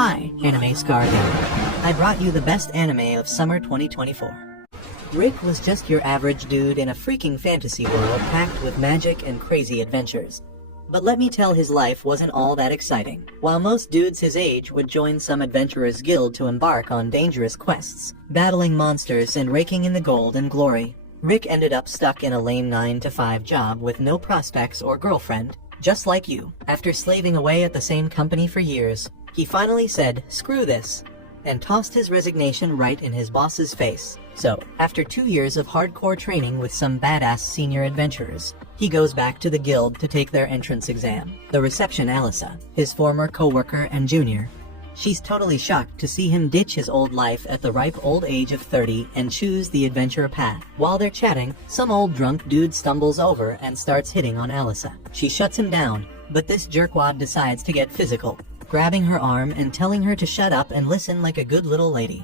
Hi, Anime Scar here. I brought you the best anime of summer 2024. Rick was just your average dude in a freaking fantasy world packed with magic and crazy adventures. But let me tell, his life wasn't all that exciting. While most dudes his age would join some adventurer's guild to embark on dangerous quests, battling monsters and raking in the gold and glory, Rick ended up stuck in a lame 9-to-5 job with no prospects or girlfriend. Just like you, after slaving away at the same company for years, he finally said, "Screw this," and tossed his resignation right in his boss's face. So, after 2 years of hardcore training with some badass senior adventurers, he goes back to the guild to take their entrance exam. The reception Alyssa, his former co-worker and junior, she's totally shocked to see him ditch his old life at the ripe old age of 30 and choose the adventure path. While they're chatting, some old drunk dude stumbles over and starts hitting on Alyssa. She shuts him down, but this jerkwad decides to get physical, grabbing her arm and telling her to shut up and listen like a good little lady.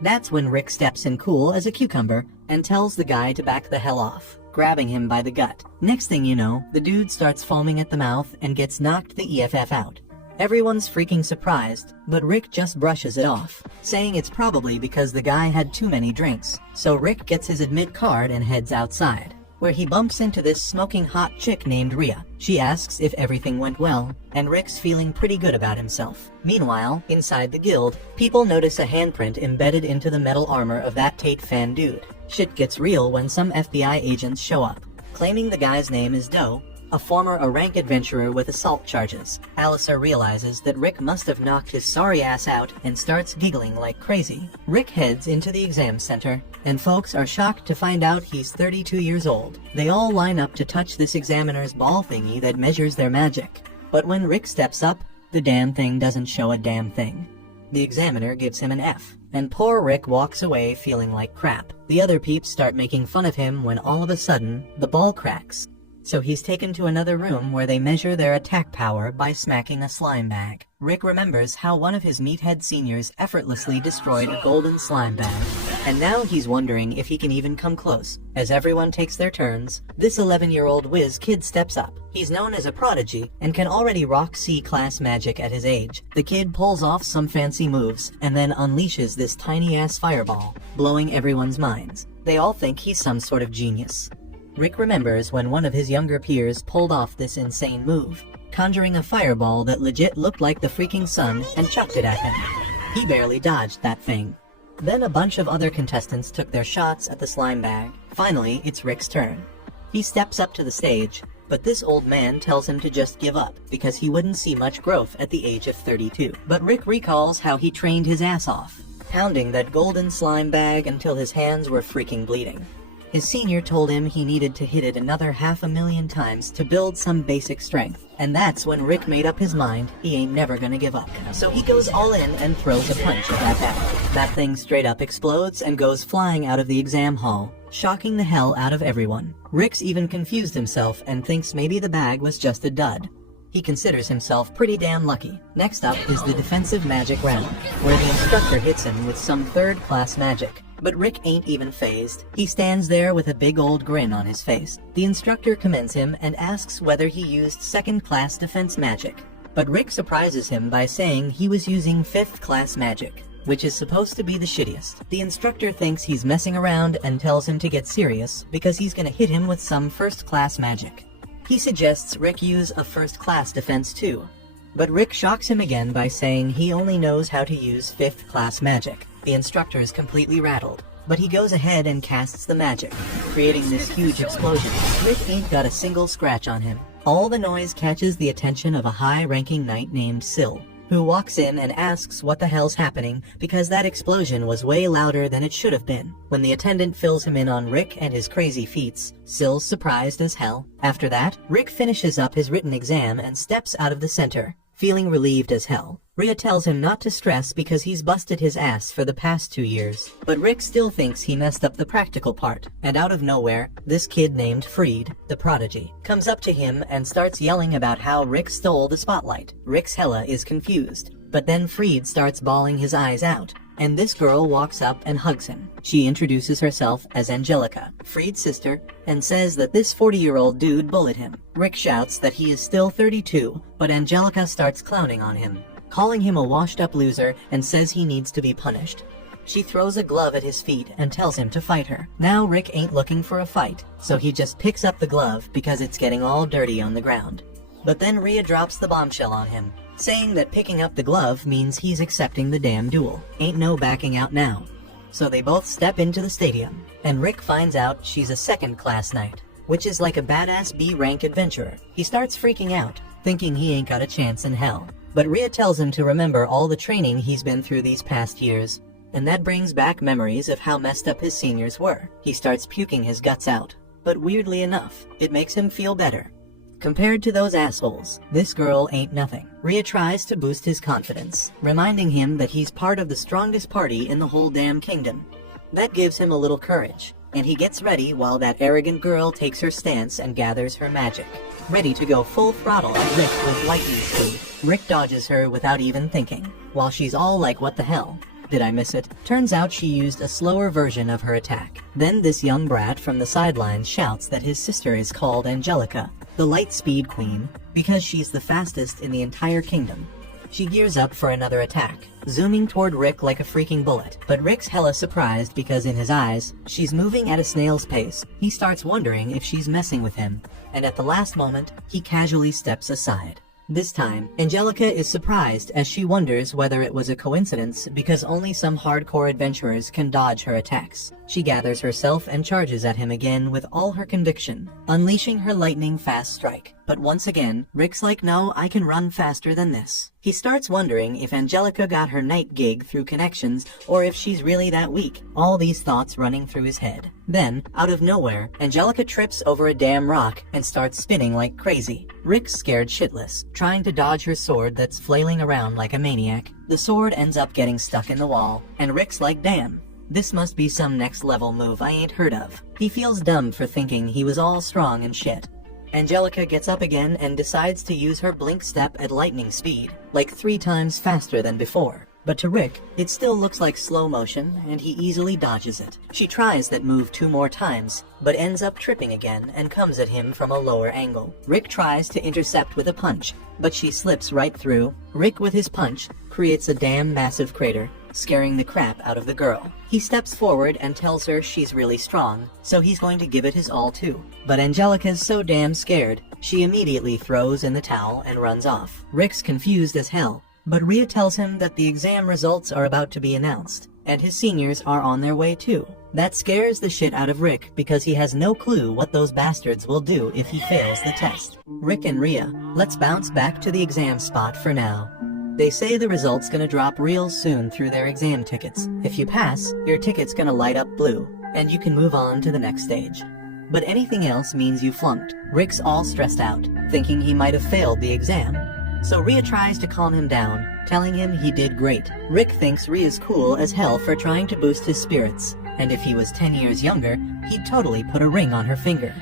That's when Rick steps in cool as a cucumber and tells the guy to back the hell off, grabbing him by the gut. Next thing you know, the dude starts foaming at the mouth and gets knocked the EFF out. Everyone's freaking surprised, but Rick just brushes it off, saying it's probably because the guy had too many drinks. So Rick gets his admit card and heads outside, where he bumps into this smoking hot chick named Rhea. She asks if everything went well, and Rick's feeling pretty good about himself. Meanwhile, inside the guild, people notice a handprint embedded into the metal armor of that Tate fan dude. Shit gets real when some FBI agents show up, claiming the guy's name is Doe, a former rank adventurer with assault charges. Alyssa realizes that Rick must have knocked his sorry ass out and starts giggling like crazy. Rick heads into the exam center, and folks are shocked to find out he's 32 years old. They all line up to touch this examiner's ball thingy that measures their magic. But when Rick steps up, the damn thing doesn't show a damn thing. The examiner gives him an F, and poor Rick walks away feeling like crap. The other peeps start making fun of him when all of a sudden, the ball cracks. So he's taken to another room where they measure their attack power by smacking a slime bag. Rick remembers how one of his meathead seniors effortlessly destroyed a golden slime bag, and now he's wondering if he can even come close. As everyone takes their turns, this 11-year-old whiz kid steps up. He's known as a prodigy and can already rock C-class magic at his age. The kid pulls off some fancy moves and then unleashes this tiny-ass fireball, blowing everyone's minds. They all think he's some sort of genius. Rick remembers when one of his younger peers pulled off this insane move, conjuring a fireball that legit looked like the freaking sun and chucked it at him. He barely dodged that thing. Then a bunch of other contestants took their shots at the slime bag. Finally, it's Rick's turn. He steps up to the stage, but this old man tells him to just give up because he wouldn't see much growth at the age of 32. But Rick recalls how he trained his ass off, pounding that golden slime bag until his hands were freaking bleeding. His senior told him he needed to hit it another 500,000 times to build some basic strength. And that's when Rick made up his mind he ain't never gonna give up. So he goes all in and throws a punch at that bag. That thing straight up explodes and goes flying out of the exam hall, shocking the hell out of everyone. Rick's even confused himself and thinks maybe the bag was just a dud. He considers himself pretty damn lucky. Next up is the defensive magic round, where the instructor hits him with some third-class magic. But Rick ain't even fazed. He stands there with a big old grin on his face. The instructor commends him and asks whether he used second-class defense magic. But Rick surprises him by saying he was using 5th-class magic, which is supposed to be the shittiest. The instructor thinks he's messing around and tells him to get serious because he's gonna hit him with some first-class magic. He suggests Rick use a first-class defense too. But Rick shocks him again by saying he only knows how to use 5th-class magic. The instructor is completely rattled, but he goes ahead and casts the magic, creating this huge explosion. Rick ain't got a single scratch on him. All the noise catches the attention of a high-ranking knight named Syl, who walks in and asks what the hell's happening because that explosion was way louder than it should have been. When the attendant fills him in on Rick and his crazy feats, Syl's surprised as hell. After that, Rick finishes up his written exam and steps out of the center, feeling relieved as hell. Rhea tells him not to stress because he's busted his ass for the past 2 years. But Rick still thinks he messed up the practical part, and out of nowhere, this kid named Freed, the prodigy, comes up to him and starts yelling about how Rick stole the spotlight. Rick's hella is confused, but then Freed starts bawling his eyes out, and this girl walks up and hugs him. She introduces herself as Angelica, Freed's sister, and says that this 40-year-old dude bullied him. Rick shouts that he is still 32, but Angelica starts clowning on him, calling him a washed-up loser and says he needs to be punished. She throws a glove at his feet and tells him to fight her. Now Rick ain't looking for a fight, so he just picks up the glove because it's getting all dirty on the ground. But then Rhea drops the bombshell on him, saying that picking up the glove means he's accepting the damn duel. Ain't no backing out now. So they both step into the stadium, and Rick finds out she's a second-class knight, which is like a badass B-rank adventurer. He starts freaking out, thinking he ain't got a chance in hell. But Rhea tells him to remember all the training he's been through these past years, and that brings back memories of how messed up his seniors were. He starts puking his guts out, but weirdly enough, it makes him feel better. Compared to those assholes, this girl ain't nothing. Rhea tries to boost his confidence, reminding him that he's part of the strongest party in the whole damn kingdom. That gives him a little courage, and he gets ready while that arrogant girl takes her stance and gathers her magic, ready to go full throttle at Rick with lightning speed. Rick dodges her without even thinking, while she's all like, what the hell? Did I miss it? Turns out she used a slower version of her attack. Then this young brat from the sidelines shouts that his sister is called Angelica, the light speed queen, because she's the fastest in the entire kingdom. She gears up for another attack, zooming toward Rick like a freaking bullet. But Rick's hella surprised because in his eyes, she's moving at a snail's pace. He starts wondering if she's messing with him, and at the last moment, he casually steps aside. This time, Angelica is surprised as she wonders whether it was a coincidence because only some hardcore adventurers can dodge her attacks. She gathers herself and charges at him again with all her conviction, unleashing her lightning fast strike. But once again, Rick's like, no, I can run faster than this. He starts wondering if Angelica got her night gig through connections or if she's really that weak. All these thoughts running through his head. Then, out of nowhere, Angelica trips over a damn rock and starts spinning like crazy. Rick's scared shitless, trying to dodge her sword that's flailing around like a maniac. The sword ends up getting stuck in the wall, and Rick's like, damn. This must be some next level move I ain't heard of. He feels dumb for thinking he was all strong and shit. Angelica gets up again and decides to use her blink step at lightning speed, like 3 times faster than before. But to Rick, it still looks like slow motion, and he easily dodges it. She tries that move 2 more times, but ends up tripping again and comes at him from a lower angle. Rick tries to intercept with a punch, but she slips right through. Rick with his punch creates a damn massive crater, scaring the crap out of the girl. He steps forward and tells her she's really strong, so he's going to give it his all too. But Angelica's so damn scared, she immediately throws in the towel and runs off. Rick's confused as hell, but Rhea tells him that the exam results are about to be announced, and his seniors are on their way too. That scares the shit out of Rick because he has no clue what those bastards will do if he fails the test. Rick and Rhea, let's bounce back to the exam spot for now. They say the result's gonna drop real soon through their exam tickets. If you pass, your ticket's gonna light up blue, and you can move on to the next stage. But anything else means you flunked. Rick's all stressed out, thinking he might have failed the exam. So Rhea tries to calm him down, telling him he did great. Rick thinks Rhea's cool as hell for trying to boost his spirits, and if he was 10 years younger, he'd totally put a ring on her finger.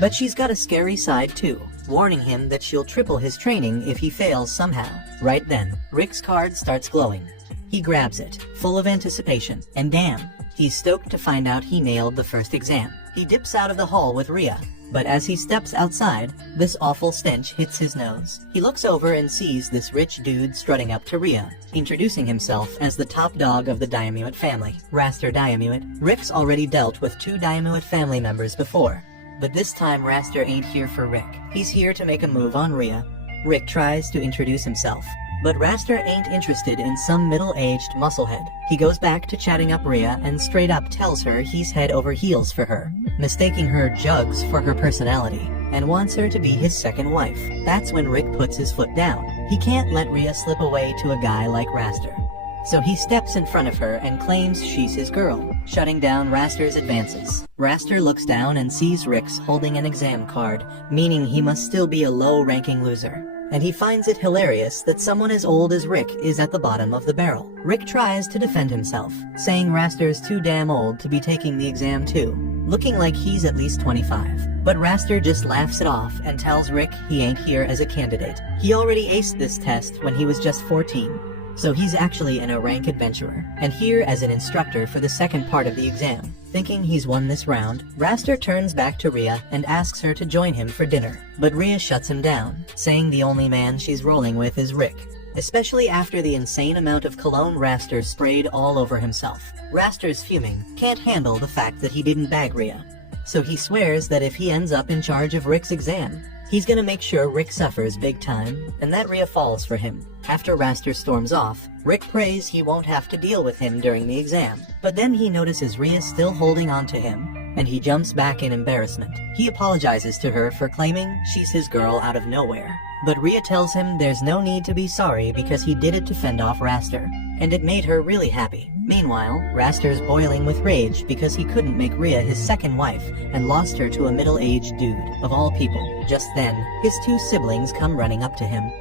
But she's got a scary side too, warning him that she'll triple his training if he fails somehow. Right then, Rick's card starts glowing. He grabs it, full of anticipation, and damn, he's stoked to find out he nailed the first exam. He dips out of the hall with Rhea, but as he steps outside, this awful stench hits his nose. He looks over and sees this rich dude strutting up to Rhea, introducing himself as the top dog of the Diamuit family, Raster Diamuit. Rick's already dealt with 2 Diamuit family members before, but this time Raster ain't here for Rick. He's here to make a move on Rhea. Rick tries to introduce himself, but Raster ain't interested in some middle-aged musclehead. He goes back to chatting up Rhea and straight up tells her he's head over heels for her, mistaking her jugs for her personality, and wants her to be his second wife. That's when Rick puts his foot down. He can't let Rhea slip away to a guy like Raster. So he steps in front of her and claims she's his girl, shutting down Raster's advances. Raster looks down and sees Rick's holding an exam card, meaning he must still be a low-ranking loser. And he finds it hilarious that someone as old as Rick is at the bottom of the barrel. Rick tries to defend himself, saying Raster's too damn old to be taking the exam too, looking like he's at least 25. But Raster just laughs it off and tells Rick he ain't here as a candidate. He already aced this test when he was just 14. So he's actually an A-rank adventurer, and here as an instructor for the second part of the exam. Thinking he's won this round, Raster turns back to Rhea and asks her to join him for dinner. But Rhea shuts him down, saying the only man she's rolling with is Rick. especially after the insane amount of cologne Raster sprayed all over himself. Raster's fuming, can't handle the fact that he didn't bag Rhea. So he swears that if he ends up in charge of Rick's exam, he's gonna make sure Rick suffers big time, and that Rhea falls for him. After Raster storms off, Rick prays he won't have to deal with him during the exam. But then he notices Rhea still holding on to him, and he jumps back in embarrassment. He apologizes to her for claiming she's his girl out of nowhere. But Rhea tells him there's no need to be sorry because he did it to fend off Raster, and it made her really happy. Meanwhile, Raster's boiling with rage because he couldn't make Rhea his second wife and lost her to a middle-aged dude, of all people. Just then, his two siblings come running up to him.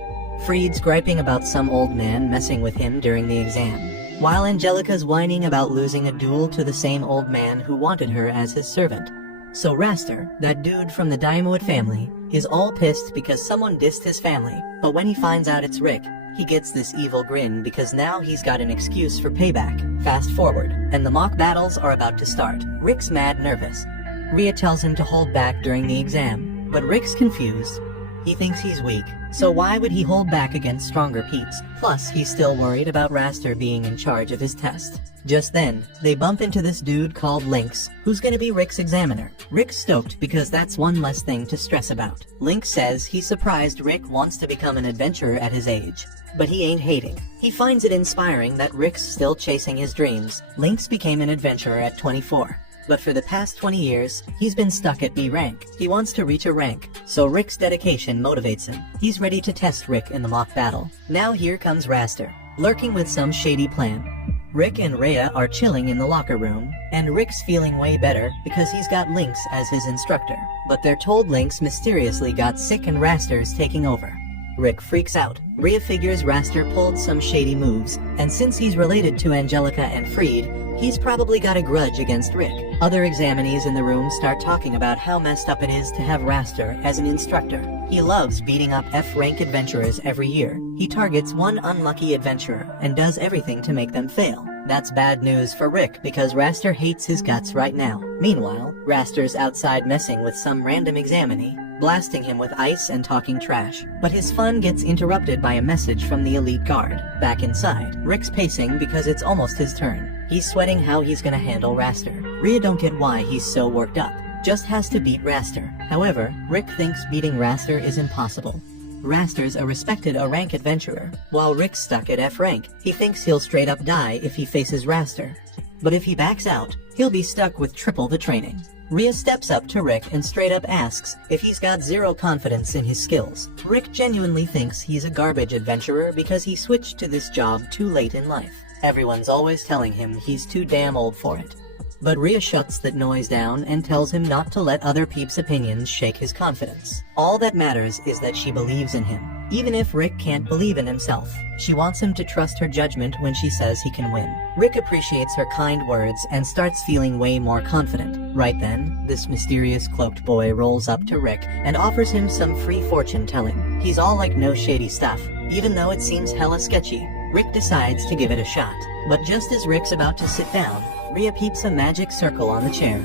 Freed's griping about some old man messing with him during the exam, while Angelica's whining about losing a duel to the same old man who wanted her as his servant. So Raster, that dude from the Diamond family, is all pissed because someone dissed his family, but when he finds out it's Rick, he gets this evil grin because now he's got an excuse for payback. Fast forward, and the mock battles are about to start. Rick's mad nervous. Rhea tells him to hold back during the exam, but Rick's confused. He thinks he's weak, so why would he hold back against stronger peeps? Plus, he's still worried about Raster being in charge of his test. Just then, they bump into this dude called Lynx, who's gonna be Rick's examiner. Rick's stoked because that's one less thing to stress about. Lynx says he's surprised Rick wants to become an adventurer at his age, but he ain't hating. He finds it inspiring that Rick's still chasing his dreams. Lynx became an adventurer at 24. But for the past 20 years, he's been stuck at B rank. He wants to reach a rank, so Rick's dedication motivates him. He's ready to test Rick in the mock battle. Now here comes Raster, lurking with some shady plan. Rick and Rhea are chilling in the locker room, and Rick's feeling way better because he's got Lynx as his instructor. But they're told Lynx mysteriously got sick and Raster's taking over. Rick freaks out. Rhea figures Raster pulled some shady moves, and since he's related to Angelica and Freed, he's probably got a grudge against Rick. Other examinees in the room start talking about how messed up it is to have Raster as an instructor. He loves beating up F-rank adventurers every year. He targets one unlucky adventurer and does everything to make them fail. That's bad news for Rick because Raster hates his guts right now. Meanwhile, Raster's outside messing with some random examinee, blasting him with ice and talking trash. But his fun gets interrupted by a message from the elite guard. Back inside, Rick's pacing because it's almost his turn. He's sweating how he's gonna handle Raster. Rhea don't get why he's so worked up. Just has to beat Raster. However, Rick thinks beating Raster is impossible. Raster's a respected A-rank adventurer, while Rick's stuck at F-rank. He thinks he'll straight up die if he faces Raster. But if he backs out, he'll be stuck with triple the training. Rhea steps up to Rick and straight up asks if he's got zero confidence in his skills. Rick genuinely thinks he's a garbage adventurer because he switched to this job too late in life. Everyone's always telling him he's too damn old for it. But Rhea shuts that noise down and tells him not to let other peeps' opinions shake his confidence. All that matters is that she believes in him, even if Rick can't believe in himself. She wants him to trust her judgment when she says he can win. Rick appreciates her kind words and starts feeling way more confident. Right then, this mysterious cloaked boy rolls up to Rick and offers him some free fortune telling. He's all like no shady stuff, even though it seems hella sketchy. Rick decides to give it a shot. But just as Rick's about to sit down, Rhea peeps a magic circle on the chair.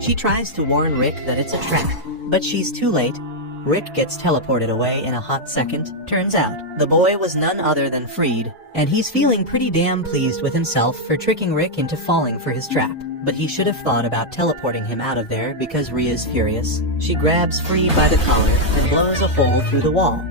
She tries to warn Rick that it's a trap, but she's too late. Rick gets teleported away in a hot second. Turns out, the boy was none other than Freed, and he's feeling pretty damn pleased with himself for tricking Rick into falling for his trap. But he should have thought about teleporting him out of there because Rhea's furious. She grabs Freed by the collar and blows a hole through the wall.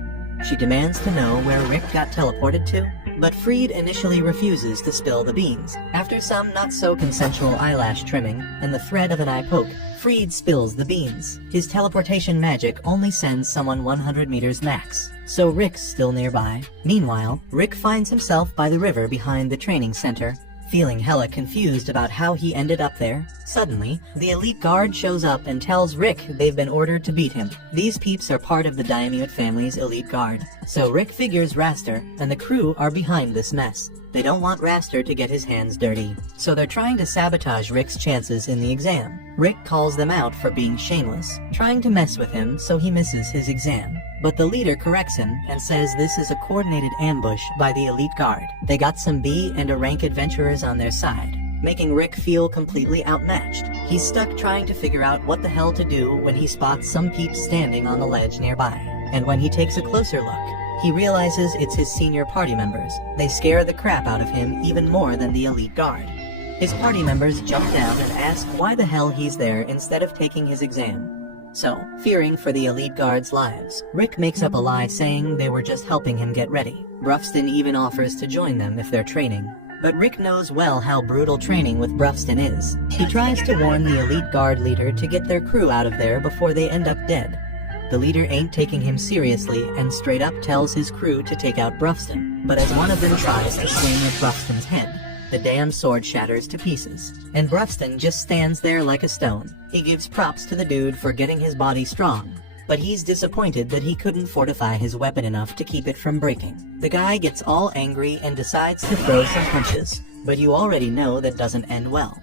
She demands to know where Rick got teleported to, but Freed initially refuses to spill the beans. After some not-so-consensual eyelash trimming and the thread of an eye poke, Freed spills the beans. His teleportation magic only sends someone 100 meters max, so Rick's still nearby. Meanwhile, Rick finds himself by the river behind the training center, feeling hella confused about how he ended up there. Suddenly, the elite guard shows up and tells Rick they've been ordered to beat him. These peeps are part of the Diamond family's elite guard, so Rick figures Raster and the crew are behind this mess. They don't want Raster to get his hands dirty, so they're trying to sabotage Rick's chances in the exam. Rick calls them out for being shameless, trying to mess with him so he misses his exam. But the leader corrects him and says this is a coordinated ambush by the elite guard. They got some B and A-rank adventurers on their side, making Rick feel completely outmatched. He's stuck trying to figure out what the hell to do when he spots some peeps standing on the ledge nearby. And when he takes a closer look, he realizes it's his senior party members. They scare the crap out of him even more than the elite guard. His party members jump down and ask why the hell he's there instead of taking his exam. So, fearing for the elite guards' lives, Rick makes up a lie saying they were just helping him get ready. Brufston even offers to join them if they're training. But Rick knows well how brutal training with Brufston is. He tries to warn the elite guard leader to get their crew out of there before they end up dead. The leader ain't taking him seriously and straight up tells his crew to take out Brufston. But as one of them tries to swing at Brufston's head, the damn sword shatters to pieces, and Brufston just stands there like a stone. He gives props to the dude for getting his body strong, but he's disappointed that he couldn't fortify his weapon enough to keep it from breaking. The guy gets all angry and decides to throw some punches, but you already know that doesn't end well.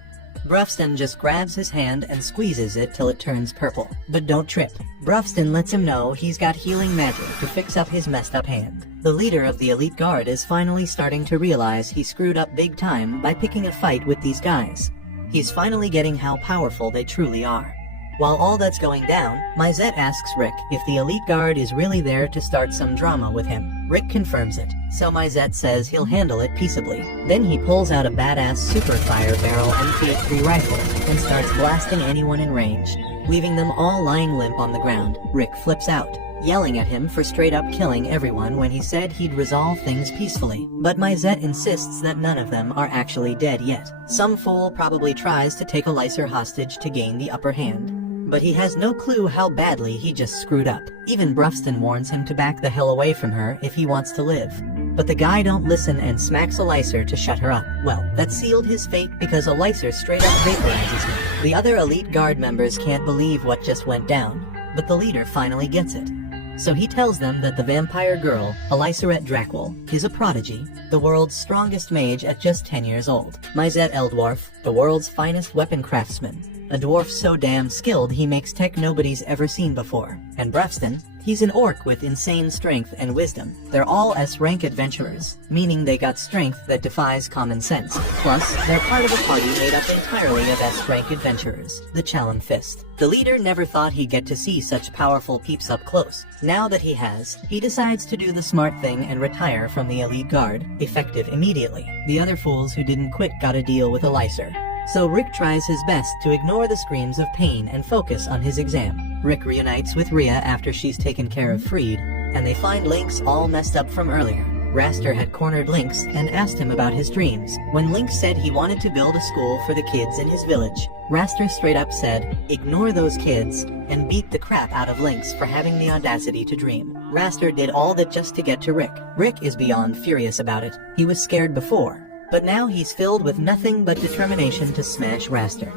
Brufston just grabs his hand and squeezes it till it turns purple. But don't trip. Brufston lets him know he's got healing magic to fix up his messed up hand. The leader of the elite guard is finally starting to realize he screwed up big time by picking a fight with these guys. He's finally getting how powerful they truly are. While all that's going down, Mizette asks Rick if the elite guard is really there to start some drama with him. Rick confirms it, so Mizette says he'll handle it peaceably. Then he pulls out a badass super fire barrel MP3 rifle and starts blasting anyone in range, leaving them all lying limp on the ground. Rick flips out, yelling at him for straight up killing everyone when he said he'd resolve things peacefully. But Mizette insists that none of them are actually dead yet. Some fool probably tries to take a Lycer hostage to gain the upper hand, but he has no clue how badly he just screwed up. Even Brufston warns him to back the hell away from her if he wants to live. But the guy don't listen and smacks a Lycer to shut her up. Well, that sealed his fate because a Lycer straight up vaporizes him. The other elite guard members can't believe what just went down, but the leader finally gets it. So he tells them that the vampire girl, Eliseret Drakwell, is a prodigy, the world's strongest mage at just 10 years old. Mizette Eldwarf, the world's finest weapon craftsman, a dwarf so damn skilled he makes tech nobody's ever seen before. And Brufston, he's an orc with insane strength and wisdom. They're all S-rank adventurers, meaning they got strength that defies common sense. Plus, they're part of a party made up entirely of S-rank adventurers, the Challen Fist. The leader never thought he'd get to see such powerful peeps up close. Now that he has, he decides to do the smart thing and retire from the elite guard, effective immediately. The other fools who didn't quit got a deal with a Lycer. So Rick tries his best to ignore the screams of pain and focus on his exam. Rick reunites with Rhea after she's taken care of Freed, and they find Lynx all messed up from earlier. Raster had cornered Lynx and asked him about his dreams. When Lynx said he wanted to build a school for the kids in his village, Raster straight up said, "Ignore those kids," and beat the crap out of Lynx for having the audacity to dream. Raster did all that just to get to Rick. Rick is beyond furious about it. He was scared before, but now he's filled with nothing but determination to smash Raster.